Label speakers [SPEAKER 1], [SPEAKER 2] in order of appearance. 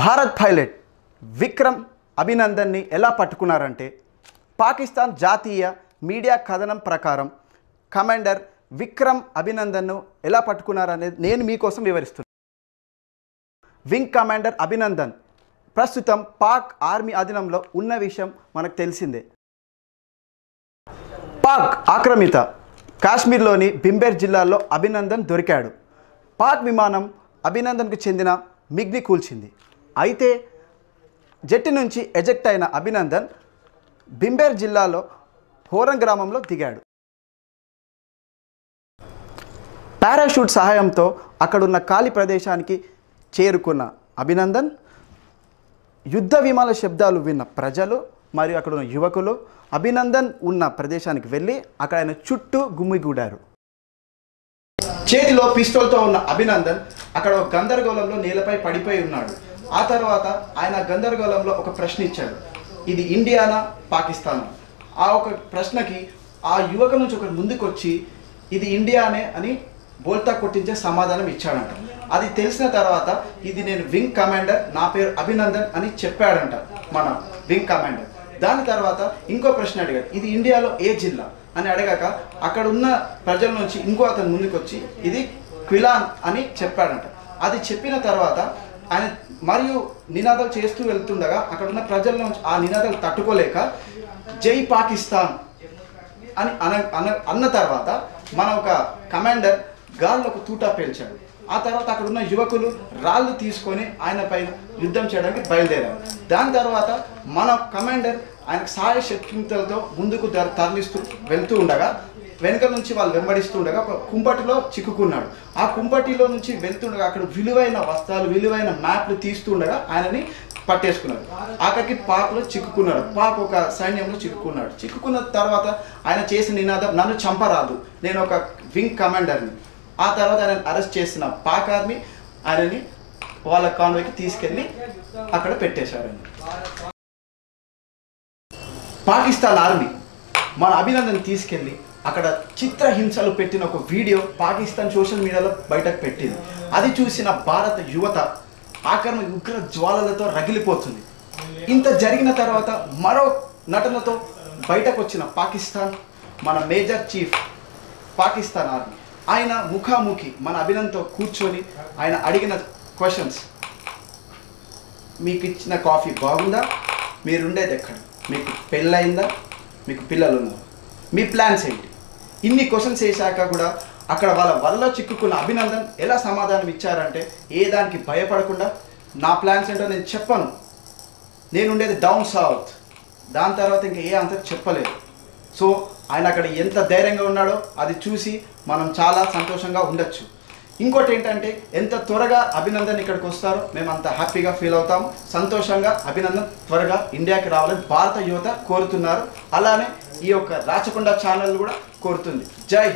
[SPEAKER 1] Bharat pilot Vikram అభినందన్ని ఎలా పట్టుకున్నారంటే పాకిస్తాన్ జాతీయ media కథనం ప్రకారం కమాండర్ విక్రమ్ అభినందన్ను ఎలా పట్టుకున్నారనేది నేను మీకోసం వివరిస్తున్నాను వింగ్ కమాండర్ అభినందన్ ప్రస్తుతం పాక్ ఆర్మీ అధీనంలో ఉన్న విషయం మనకు తెలిసిందే. పాక్ ఆక్రమిత కాశ్మీర్లోని బింబేర్ జిల్లాలో అభినందన్ దొరికాడు. పాక్ విమానం అభినందన్కు చెందిన మిగ్ని కూల్చింది. అయితే జట్టు నుంచి ఎజెక్ట్ అయిన అభినందన్ బింబేర్ జిల్లాలో హోరం గ్రామంలో దిగాడు. పారాషూట్ సహాయంతో అక్కడున్న ఖాళీ ప్రదేశానికి చేరుకున్న అభినందన్ యుద్ధ విమాన శబ్దాలు విన్న ప్రజలు మరియు అక్కడ ఉన్న యువకులు అభినందన్ ఉన్న ప్రదేశానికి వెళ్ళి అక్కడ ఆయన చుట్టూ గుమ్మిగూడారు చేతిలో పిస్తోల్తో ఉన్న అభినందన్ అక్కడ ఒక గందరగోళంలో నేలపై పడిపోయి ఉన్నాడు. ఆ తర్వాత ఆయన గందరగోళంలో ఒక ప్రశ్న ఇచ్చాడు. ఇది ఇండియానా పాకిస్తానా? ఆ ఒక ప్రశ్నకి ఆ యువక నుంచి ఒకరు ముందుకొచ్చి ఇది ఇండియానే అని బోల్తా కొట్టించే సమాధానం ఇచ్చాడంట. అది తెలిసిన తర్వాత ఇది నేను వింగ్ కమాండర్ నా పేరు అభినందన్ అని చెప్పాడంట మన వింగ్ కమాండర్. దాని తర్వాత ఇంకో ప్రశ్న అడిగాడు. ఇది ఇండియాలో ఏ జిల్లా? అని అడగాక అక్కడ ఉన్న ప్రజల నుంచి ఇంకో అతను ముందుకు వచ్చి ఇది క్విలాన్ అని చెప్పాడంట. అది చెప్పిన తర్వాత ఆయన మరియు నినాదాలు చేస్తూ వెళ్తుండగా అక్కడ ఉన్న ప్రజల నుంచి ఆ నినాదాలు తట్టుకోలేక జై పాకిస్తాన్ అని అన అన అన్న తర్వాత మన ఒక కమాండర్ గాల్లో ఒక తూటా పేల్చాడు. ఆ తర్వాత అక్కడ ఉన్న యువకులు రాళ్ళు తీసుకొని ఆయన పైన యుద్ధం చేయడానికి బయలుదేరారు. దాని తర్వాత మన కమాండర్ ఆయనకు సహాయ శక్తులతో ముందుకు తరలిస్తూ వెళ్తూ ఉండగా వెనుక నుంచి వాళ్ళు వెంబడిస్తూ ఉండగా ఒక కుంపటిలో చిక్కుకున్నాడు. ఆ కుంపటిలో నుంచి వెళ్తుండగా అక్కడ విలువైన వస్త్రాలు విలువైన మ్యాప్లు తీస్తుండగా ఆయనని పట్టేసుకున్నాడు. ఆఖరికి పాపలో చిక్కుకున్నాడు. పాప ఒక సైన్యంలో చిక్కుకున్నాడు. చిక్కుకున్న తర్వాత ఆయన చేసిన నినాదం నన్ను చంపరాదు. నేను ఒక వింగ్ కమాండర్ని. ఆ తర్వాత ఆయన అరెస్ట్ చేసిన పాక్ ఆర్మీ ఆయనని వాళ్ళ కాన్వేకి తీసుకెళ్ళి అక్కడ పెట్టేశారు ఆయన. పాకిస్తాన్ ఆర్మీ మన అభినందన్ తీసుకెళ్ళి అక్కడ చిత్రహింసలు పెట్టిన ఒక వీడియో పాకిస్తాన్ సోషల్ మీడియాలో బయటకు పెట్టింది. అది చూసిన భారత యువత ఆకరణ ఉగ్ర జ్వాలలతో రగిలిపోతుంది. ఇంత జరిగిన తర్వాత మరో నటనతో బయటకు వచ్చిన పాకిస్తాన్ మన మేజర్ చీఫ్ పాకిస్తాన్ ఆర్మీ. ఆయన ముఖాముఖి మన అభినంతో కూర్చొని ఆయన అడిగిన క్వశ్చన్స్ మీకు ఇచ్చిన కాఫీ బాగుందా? మీరు ఉండేది ఎక్కడ? మీకు పెళ్ళయిందా? మీకు పిల్లలు ఉన్నారు మీ ప్లాన్స్ ఏంటి? ఇన్ని క్వశ్చన్స్ వేసాక కూడా అక్కడ వాళ్ళ వల్ల చిక్కుకున్న అభినందన్ ఎలా సమాధానం ఇచ్చారంటే ఏ దానికి భయపడకుండా నా ప్లాన్స్ ఏంటో నేను చెప్పను. నేను ఉండేది డౌన్ సౌత్ దాని తర్వాత ఇంకా ఏ ఆన్సర్ చెప్పలేదు. సో ఆయన అక్కడ ఎంత ధైర్యంగా ఉన్నాడో అది చూసి మనం చాలా సంతోషంగా ఉండొచ్చు. ఇంకోటి ఏంటంటే ఎంత త్వరగా అభినందన్ ఇక్కడికి వస్తారో మేము అంత హ్యాపీగా ఫీల్ అవుతాం. సంతోషంగా అభినందన్ త్వరగా ఇండియాకి రావాలని భారత యువత కోరుతున్నారు. అలానే ఈ యొక్క రాచకొండ ఛానల్ కూడా కోరుతుంది. జై